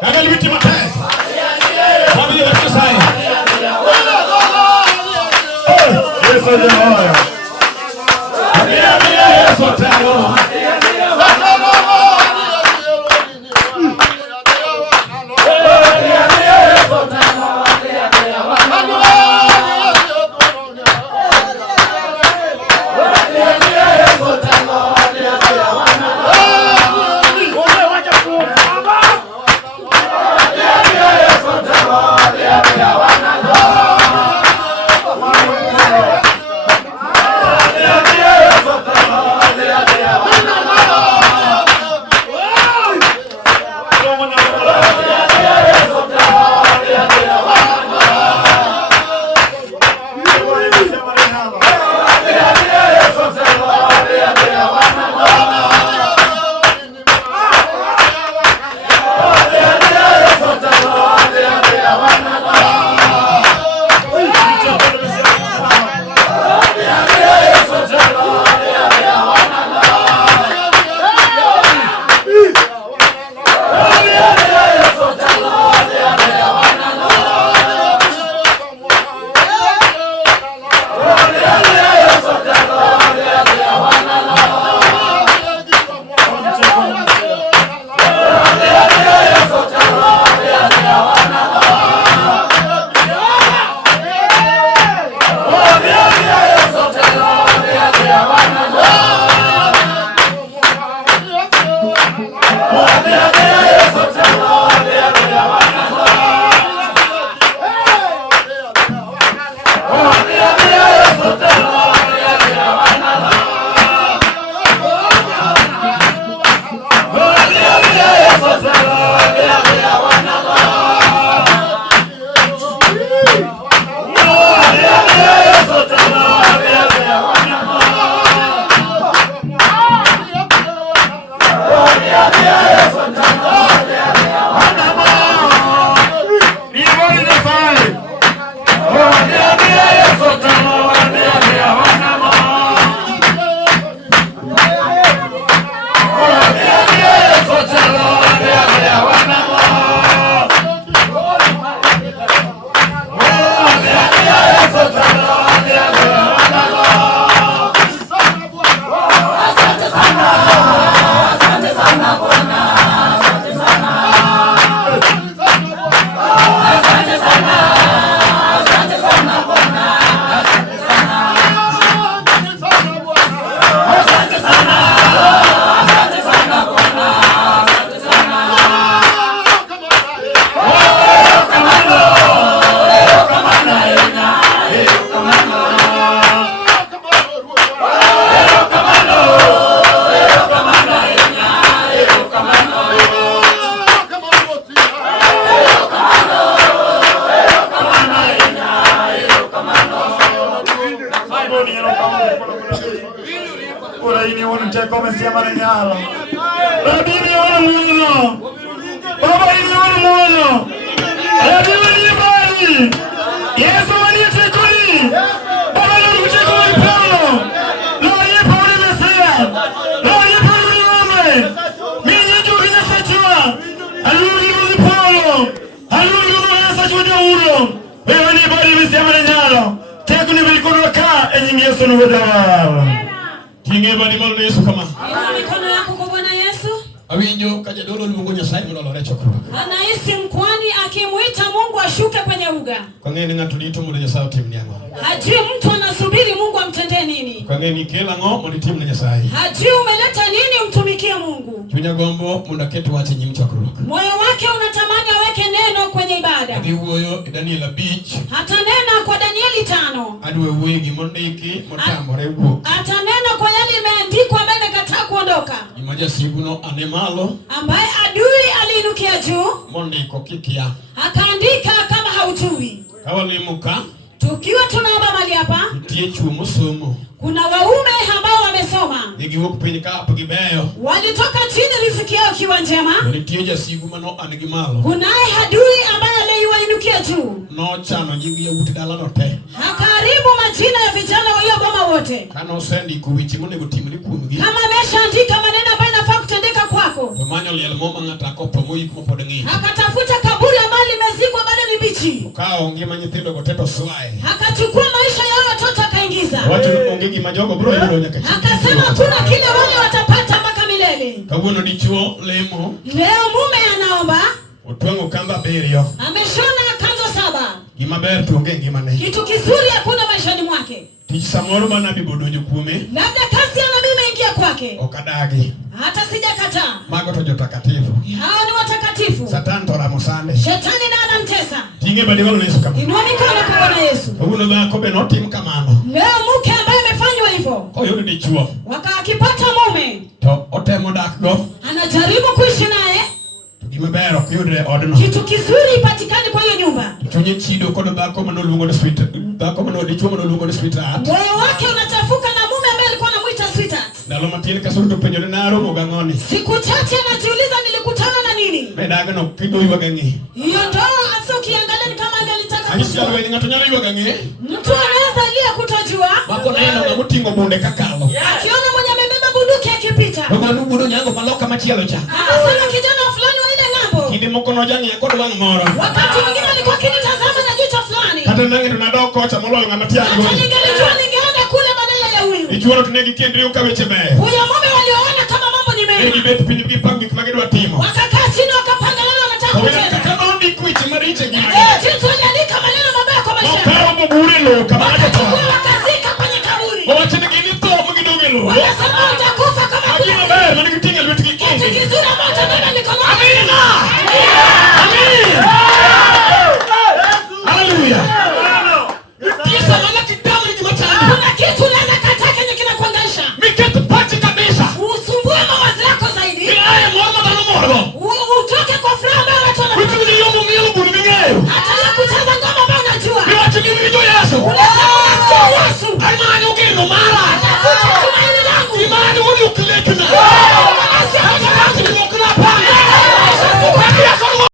Kagali biti matai. Family let's say. Yesu Jehova. Yesu Jehova. Come siamo regnalo. Radini ora muoiono. Baba ini ora muoiono. Radini bali. Yesu mani chekuli. Baba ni chekuli Paulo. Lori Paulo Mesia. Lori Paulo Rome. Mimi jukina sachua. Aluri ni Paulo. Aluri ni sachua ulo. Wewe ni bali Mesia regnalo. Tekuni bilikono ka enyingi Yesu no godawa. Kingeba ni mwana Yesu kama. Mikono yako kwa Bwana Yesu. Awinjo kaja dolo ni mungu Nyasaye mulo lorecho kwa. Anahisi mkwani akimuita Mungu ashuke kwenye uga. Kwa ngeni ngatulito mulo Nyasaye timni yango. Hajui mtu anasubiri Mungu amtendee nini. Kwa ngeni kila ngo mulo timni Nyasaye. Hajui umeleta nini umtumikie Mungu. Chunya gombo munda ketu wache nyimcha kuruka. Moyo wake unatamani aweke neno kwenye ibada. Adi uoyo Daniela Beach. Hata nena kwa Danieli 5. Adwe wegi mondiki motambore uo. Hata nena kwa yale imeandikwa ambaye amekataa kuondoka. Imaja sibuno anemalo. Ambaye adui aliinukia juu. Mondiko kikia. Akaandika kama haujui. Kawali muka. Tukiwa tunaomba mali hapa. Mtie chumo somo. Kuna waume ambao wamesoma. Nigiwo kupenika hapo gibeyo. Walitoka chini riziki yao kiwa njema. Walitieja sigu mano anigimalo. Kunaye adui ambaye aliinukia juu. No chano jingi ya utidala note. Hakaribu majina ya vijana wa hiyo boma wote. Kano sendi kuwichi mune gutimuli kunugi. Kama ameshaandika maneno ambayo inafaa kutendeka kwako. Pamanyo liel mo mangata ko promoyi ko podngi. Akatafuta kaburi ambalo limezikwa bado ni bichi. Ukao ngima nyithindo goteto swai. Akachukua maisha ya watoto akaingiza. Watu ongegi majogo bro yudo nyaka. Akasema kuna kile wale watapata mpaka milele. Kawuono dichuo lemo. Leo mume anaomba. Utwango kamba berio. Ameshona kanzo 7. Gima ber tuonge ngima ne. Kitu kizuri hakuna maishani mwake. Tich samoro bana bibodonjo kuome. Labda kazi ya nabii imeingia kwake. Okadagi. Hata sijakataa. Mago to jotakatifu. Hao ni watakatifu. Satan to ramo sande. Shetani na anamtesa. Tinge badi wala Yesu kama. Inua mikono kwa Bwana Yesu. Kawuono dhako be notim kamano. Leo mke ambaye amefanywa hivyo. Ko yudo dichuo. Wakakipata mume. To otemo dak go. Anajaribu kuishi naye. Gima ber ok yudre odno. Kitu kizuri ipatikane kwa hiyo nyumba. Chunye chido kodo dhako manoluongo ni sweet. Dhako dichuo manoluongo ni sweetheart. Moyo wake unachafuka na mume ambaye alikuwa anamuita sweetheart. Ndalo matin kasuru to penyo na aro mogangoni. Siku chache anajiuliza nilikutana na nini? Medaga no pido iwagangi. Hiyo ndoa hasa ukiangalia ni kama angelitaka Aisha wewe ngato nyalo iwagangi. Mtu anaweza lia kutojua. Wako neno na mutingo bunde kakalo. Akiona mwenye amebeba bunduki akipita. Baba nubudo nyango maloka machielo cha. Anasema kijana fulani wa ile ng'ambo. Kinde moko no jangi kodo wang moro. Wakati mwingine alikuwa kinitazama na jicho fulani. Kata nange tunadoko kocha moloyo ngama tiani. Ningelijua ningeenda kule badala ya huyu. Ichuo tunegi kendri ukaweche be. Huyo mume walioona kama mambo ni mema. Egi bet pinyi kipangi kimagedwa timo. Wakakaa chini wakapanga leo wanataka kutenda. Kama ndi kuichi mariche ngima. Jinsi waliandika maneno mabaya kwa maisha. Wakao mburi lo kama Wakachukua wakazika kwenye kaburi. Wachini gini to mgidoge lo. Wanasema utakufa kama kuna. Agima ber mani kitinga lweti Kitu kiki. kizuri ambacho neno mikono. Amina. Amin. Hallelujah. Kisa wala kitabu ni matani. Kuna kitu unaweza kataa kenye kinakuangaisha. Mikete pati kabisa. Usumbue mawazo yako zaidi. Bila haya mwana bana mwana.